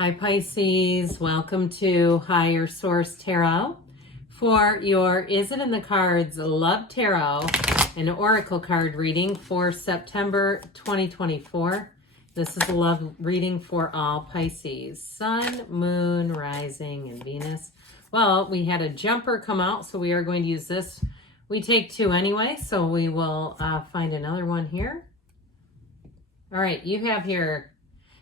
Hi Pisces, welcome to Higher Source Tarot for your Is It in the Cards Love Tarot, an oracle card reading for September 2024. This is a love reading for all Pisces, Sun, Moon, Rising, and Venus. Well, we had a jumper come out, so we are going to use this. We take two anyway, so we will find another one here. All right, you have here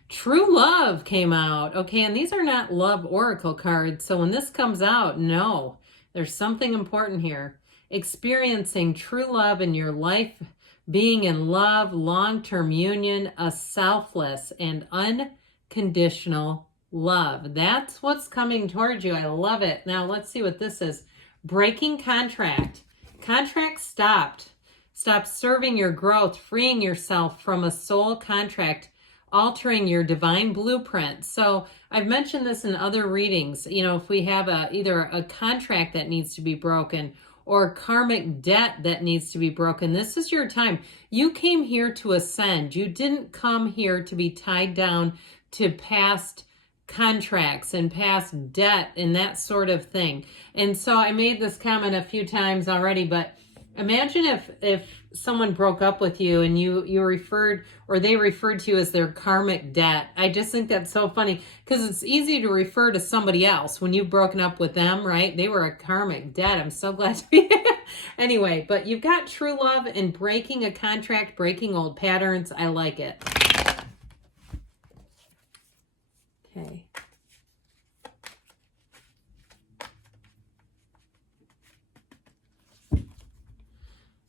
True Love came out. Okay, and these are not love oracle cards. So when this comes out, no, there's something important here. Experiencing true love in your life, being in love, long-term union, a selfless and unconditional love. That's what's coming towards you. I love it. Now let's see what this is. Breaking contract. Contract stopped. Stop serving your growth, freeing yourself from a soul contract, altering your divine blueprint. So I've mentioned this in other readings. You know, if we have either a contract that needs to be broken or karmic debt that needs to be broken, this is your time. You came here to ascend. You didn't come here to be tied down to past contracts and past debt and that sort of thing. And so I made this comment a few times already, but imagine if someone broke up with you and you referred, or they referred to you as their karmic debt. I just think that's so funny because it's easy to refer to somebody else when you've broken up with them, right? They were a karmic debt. I'm so glad to be anyway, but you've got true love and breaking a contract, breaking old patterns. I like it. Okay.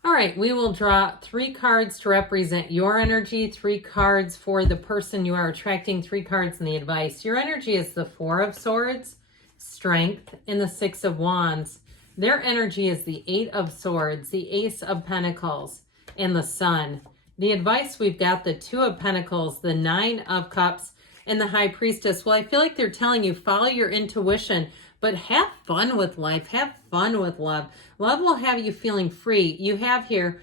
All right, we will draw 3 cards to represent your energy, 3 cards for the person you are attracting, 3 cards in the advice. Your energy is the 4 of Swords, Strength, and the 6 of Wands. Their energy is the 8 of Swords, the Ace of Pentacles, and the Sun. The advice, we've got the 2 of Pentacles, the 9 of Cups, and the High Priestess. Well, I feel like they're telling you, follow your intuition, but have fun with life. Have fun with love. Love will have you feeling free. You have here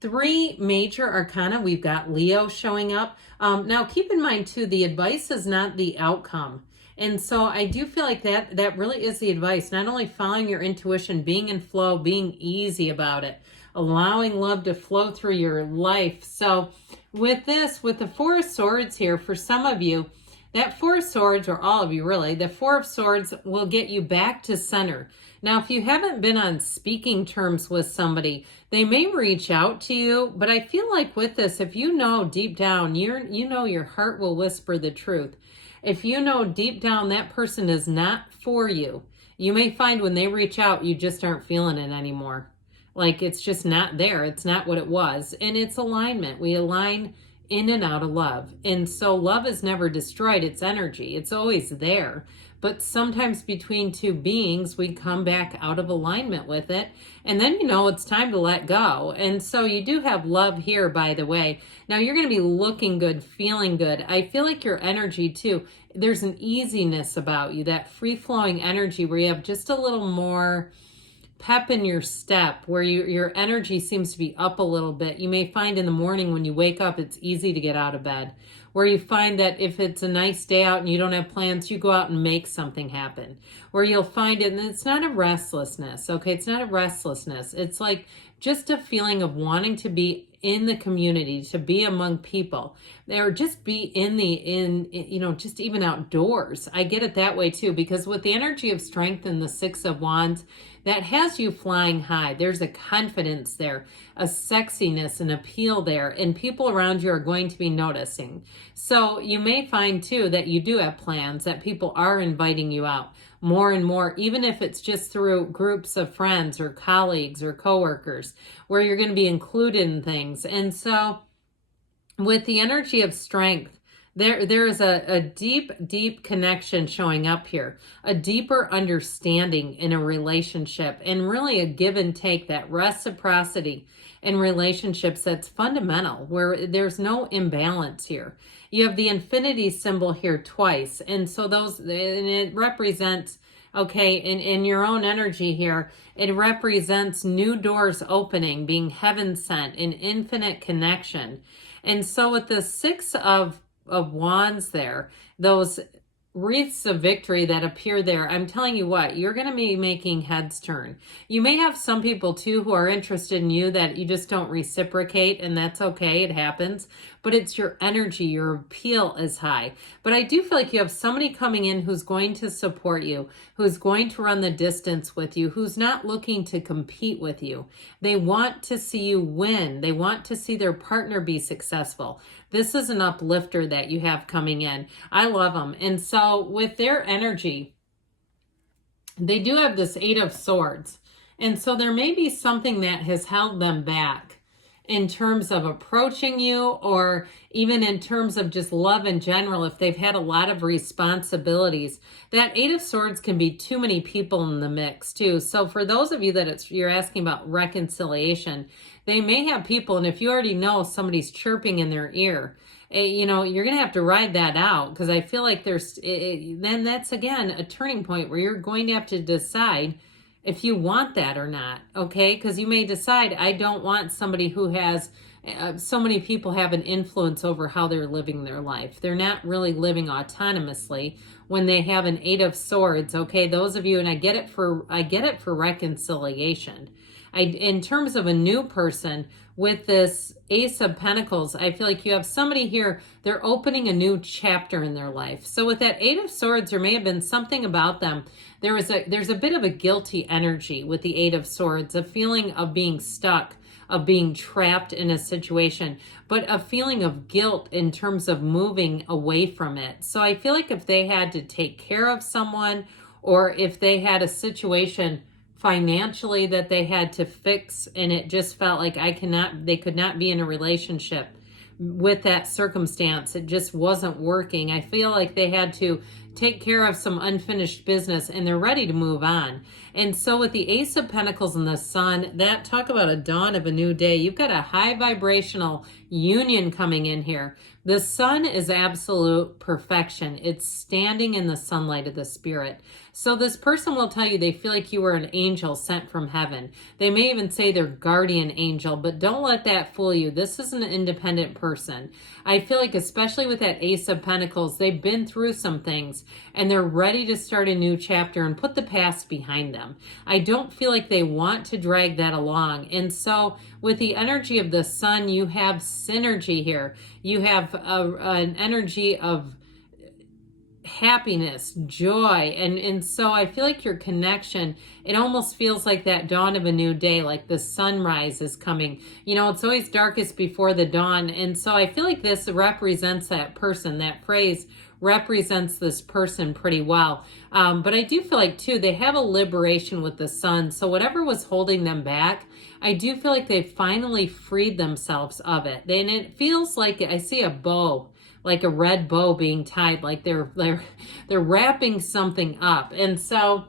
3 major arcana. We've got Leo showing up. Now, keep in mind, too, the advice is not the outcome. And so I do feel like that really is the advice. Not only following your intuition, being in flow, being easy about it, allowing love to flow through your life. So with this, with the 4 of Swords here, for some of you, that 4 of Swords, or all of you really, the 4 of Swords will get you back to center. Now, if you haven't been on speaking terms with somebody, they may reach out to you, but I feel like with this, if you know deep down, you know your heart will whisper the truth. If you know deep down that person is not for you, you may find when they reach out, you just aren't feeling it anymore. Like it's just not there. It's not what it was. And it's alignment. We align in and out of love. And so love is never destroyed. It's energy. It's always there. But sometimes between 2 beings, we come back out of alignment with it. And then, you know, it's time to let go. And so you do have love here, by the way. Now you're going to be looking good, feeling good. I feel like your energy too, there's an easiness about you, that free-flowing energy where you have just a little more pep in your step, where your energy seems to be up a little bit. You may find in the morning when you wake up, it's easy to get out of bed. Where you find that if it's a nice day out and you don't have plans, you go out and make something happen. Where you'll find it, and it's not a restlessness, okay? It's not a restlessness. It's like just a feeling of wanting to be in the community, to be among people, or just be in you know, just even outdoors. I get it that way too, because with the energy of Strength and the 6 of Wands, that has you flying high. There's a confidence there, a sexiness, an appeal there, and people around you are going to be noticing. So you may find too that you do have plans, that people are inviting you out more and more, even if it's just through groups of friends or colleagues or coworkers, where you're going to be included in things. And so with the energy of Strength, there is a deep, deep connection showing up here, a deeper understanding in a relationship, and really a give and take, that reciprocity in relationships that's fundamental, where there's no imbalance here. You have the infinity symbol here twice, and so and it represents, okay, in your own energy here, it represents new doors opening, being heaven sent, an infinite connection. And so with the 6 of Wands there, those wreaths of victory that appear there, I'm telling you what, you're going to be making heads turn. You may have some people too who are interested in you that you just don't reciprocate, and that's okay, it happens. But it's your energy, your appeal is high. But I do feel like you have somebody coming in who's going to support you, who's going to run the distance with you, who's not looking to compete with you. They want to see you win. They want to see their partner be successful. This is an uplifter that you have coming in. I love them. And so with their energy, they do have this Eight of Swords. And so there may be something that has held them back in terms of approaching you, or even in terms of just love in general. If they've had a lot of responsibilities, that Eight of Swords can be too many people in the mix too. So for those of you that you're asking about reconciliation, they may have people, and if you already know somebody's chirping in their ear, you know, you're going to have to ride that out, because I feel like then that's again a turning point where you're going to have to decide if you want that or not, okay? Because you may decide, I don't want somebody who has, so many people have an influence over how they're living their life. They're not really living autonomously when they have an Eight of Swords, okay? Those of you, and I get it for reconciliation. In terms of a new person, with this Ace of Pentacles, I feel like you have somebody here, they're opening a new chapter in their life. So with that Eight of Swords, there may have been something about them. There's a bit of a guilty energy with the Eight of Swords, a feeling of being stuck, of being trapped in a situation, but a feeling of guilt in terms of moving away from it. So I feel like if they had to take care of someone, or if they had a situation financially that they had to fix, and it just felt like they could not be in a relationship with that circumstance, it just wasn't working. I feel like they had to take care of some unfinished business, and they're ready to move on. And so with the Ace of Pentacles and the Sun, that talk about a dawn of a new day. You've got a high vibrational union coming in here. The Sun is absolute perfection. It's standing in the sunlight of the Spirit. So this person will tell you they feel like you were an angel sent from heaven. They may even say they're guardian angel, but don't let that fool you. This is an independent person. I feel like, especially with that Ace of Pentacles, they've been through some things, and they're ready to start a new chapter and put the past behind them. I don't feel like they want to drag that along. And so with the energy of the Sun, you have synergy here. You have an energy of happiness, joy, and so I feel like your connection, it almost feels like that dawn of a new day, like the sunrise is coming. You know, it's always darkest before the dawn, and so I feel like this represents that person. That phrase represents this person pretty well. But I do feel like too, they have a liberation with the Sun, so whatever was holding them back, I do feel like they finally freed themselves of it. And it feels like, I see a bow, like a red bow being tied, like they're wrapping something up. And so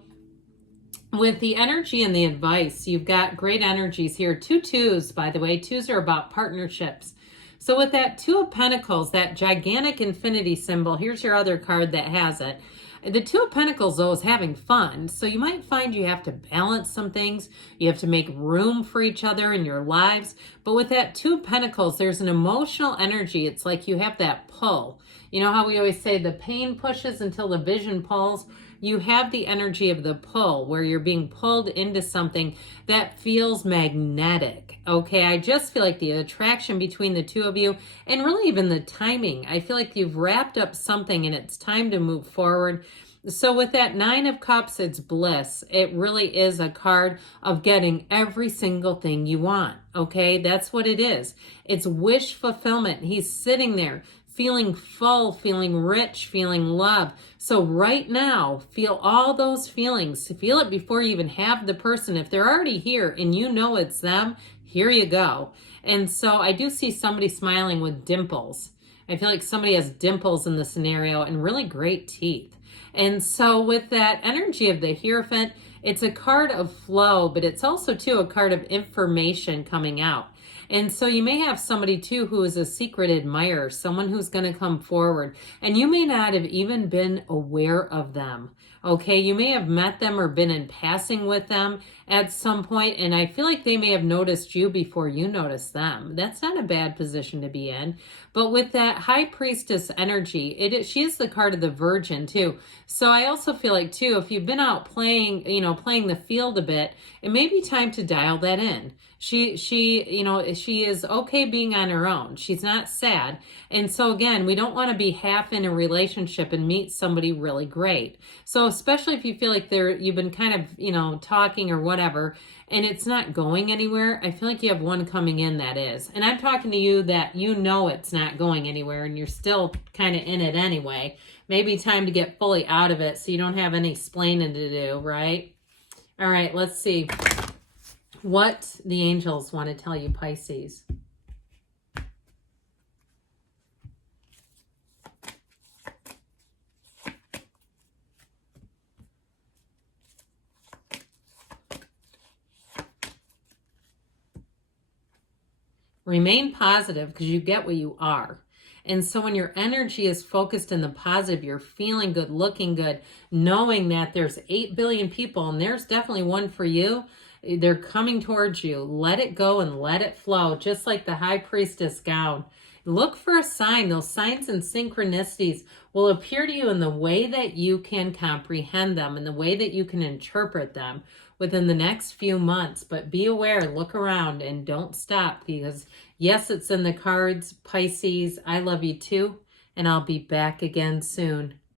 with the energy and the advice, you've got great energies here. 2 twos, by the way. Twos are about partnerships. So with that Two of Pentacles, that gigantic infinity symbol, here's your other card that has it. The Two of Pentacles, though, is having fun. So you might find you have to balance some things. You have to make room for each other in your lives. But with that Two of Pentacles, there's an emotional energy. It's like you have that pull. You know how we always say the pain pushes until the vision pulls? You have the energy of the pull, where you're being pulled into something that feels magnetic. Okay, I just feel like the attraction between the two of you, and really even the timing. I feel like you've wrapped up something and it's time to move forward. So with that Nine of Cups, it's bliss. It really is a card of getting every single thing you want. Okay, that's what it is. It's wish fulfillment. He's sitting there feeling full, feeling rich, feeling love. So right now, feel all those feelings. Feel it before you even have the person. If they're already here and you know it's them, here you go. And so I do see somebody smiling with dimples. I feel like somebody has dimples in the scenario and really great teeth. And so with that energy of the Hierophant, it's a card of flow, but it's also too a card of information coming out. And so you may have somebody too who is a secret admirer, someone who's going to come forward, and you may not have even been aware of them. Okay, you may have met them or been in passing with them, at some point, and I feel like they may have noticed you before you noticed them. That's not a bad position to be in. But with that High Priestess energy, she is the card of the Virgin too. So I also feel like too, if you've been out playing, playing the field a bit, it may be time to dial that in. She is okay being on her own. She's not sad. And so again, we don't want to be half in a relationship and meet somebody really great. So especially if you feel like you've been kind of, talking or whatever, and it's not going anywhere, I feel like you have one coming in that is. And I'm talking to you that it's not going anywhere and you're still kind of in it anyway. Maybe time to get fully out of it so you don't have any explaining to do, right? All right, let's see what the angels want to tell you, Pisces. Remain positive because you get what you are. And so when your energy is focused in the positive, you're feeling good, looking good, knowing that there's 8 billion people and there's definitely one for you. They're coming towards you. Let it go and let it flow, just like the High Priestess gown. Look for a sign. Those signs and synchronicities will appear to you in the way that you can comprehend them, in the way that you can interpret them within the next few months. But be aware, look around, and don't stop, because yes, it's in the cards, Pisces. I love you too, and I'll be back again soon.